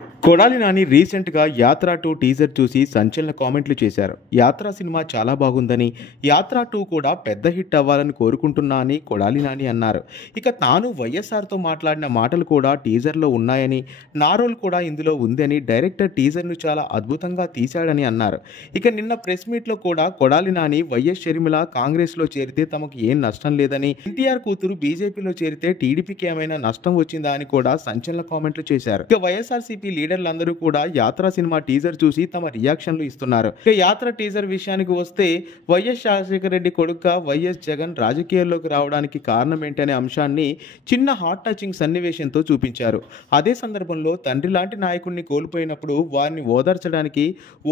కొడాలి నాని రీసెంట్‌గా 'యాత్ర 2' టీజర్ చూసి సంచలన కామెంట్లు చేశారు. 'యాత్ర' సినిమా చాలా బాగుందని, 'యాత్ర 2' కూడా పెద్ద హిట్ అవ్వాలని కోరుకుంటున్నా అని కొడాలి నాని అన్నారు. ఇక తాను వైఎస్ఆర్‌తో మాట్లాడిన మాటలు కూడా టీజర్‌లో ఉన్నాయని, నా రోల్ కూడా ఇందులో ఉందని డైరెక్టర్ టీజర్‌ను చాలా అద్భుతంగా తీశాడని అన్నారు. ఇక నిన్న ప్రెస్ మీట్‌లో కూడా కొడాలి నాని వైఎస్ షర్మిల కాంగ్రెస్‌లో చేరితే తమకు ఏం నష్టం లేదని, ఎన్టీఆర్ కూతురు బీజేపీలో చేరితే టీడీపీకి ఏమైనా నష్టం వచ్చిందా అని కూడా సంచలన కామెంట్లు చేశారు. ఇక వైఎస్ఆర్‌సీపీ లీడర్లందరూ కూడా 'యాత్ర' సినిమా టీజర్ చూసి తమ రియాక్షన్లు ఇస్తున్నారు. ఇక 'యాత్ర' టీజర్ విషయానికి వస్తే వైఎస్ రాజశేఖర రెడ్డి కొడుకుగా వైఎస్ జగన్ రాజకీయాల్లోకి రావడానికి కారణం ఏంటనే అంశాన్ని చిన్న హార్ట్ టచింగ్ సన్నివేశంతో చూపించారు. అదే సందర్భంలో తండ్రి లాంటి నాయకుడిని కోల్పోయినప్పుడు వారిని ఓదార్చడానికి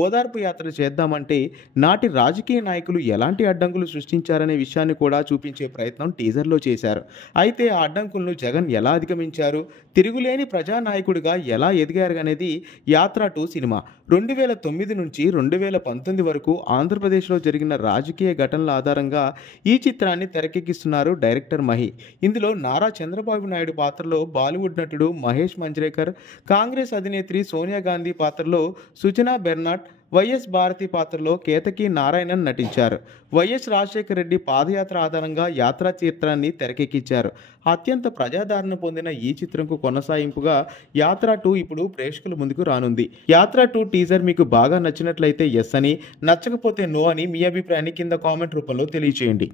ఓదార్పు యాత్ర చేద్దామంటే నాటి రాజకీయ నాయకులు ఎలాంటి అడ్డంకులు సృష్టించారనే విషయాన్ని కూడా చూపించే ప్రయత్నం టీజర్లో చేశారు. అయితే ఆ అడ్డంకులను జగన్ ఎలా అధిగమించారు, తిరుగులేని ప్రజానాయకుడిగా ఎలా ఎదిగారు అనేది 'యాత్ర 2' సినిమా. 2009 నుంచి 2019 వరకు ఆంధ్రప్రదేశ్లో జరిగిన రాజకీయ ఘటనల ఆధారంగా ఈ చిత్రాన్ని తెరకెక్కిస్తున్నారు డైరెక్టర్ మహి. ఇందులో నారా చంద్రబాబు నాయుడు పాత్రలో బాలీవుడ్ నటుడు మహేష్ మంజ్రేకర్, కాంగ్రెస్ అధినేత్రి సోనియా గాంధీ పాత్రలో సుజనా బెర్నాట్, వైఎస్ భారతి పాత్రలో కేతకి నారాయణన్ నటించారు. వైఎస్ రాజశేఖర రెడ్డి పాదయాత్ర ఆధారంగా 'యాత్ర' చిత్రాన్ని తెరకెక్కించారు. అత్యంత ప్రజాదరణ పొందిన ఈ చిత్రంకు కొనసాగింపుగా 'యాత్ర 2' ఇప్పుడు ప్రేక్షకుల ముందుకు రానుంది. 'యాత్ర 2' టీజర్ మీకు బాగా నచ్చినట్లయితే ఎస్ అని, నచ్చకపోతే నో అని మీ అభిప్రాయాన్ని కింద కామెంట్ రూపంలో తెలియజేయండి.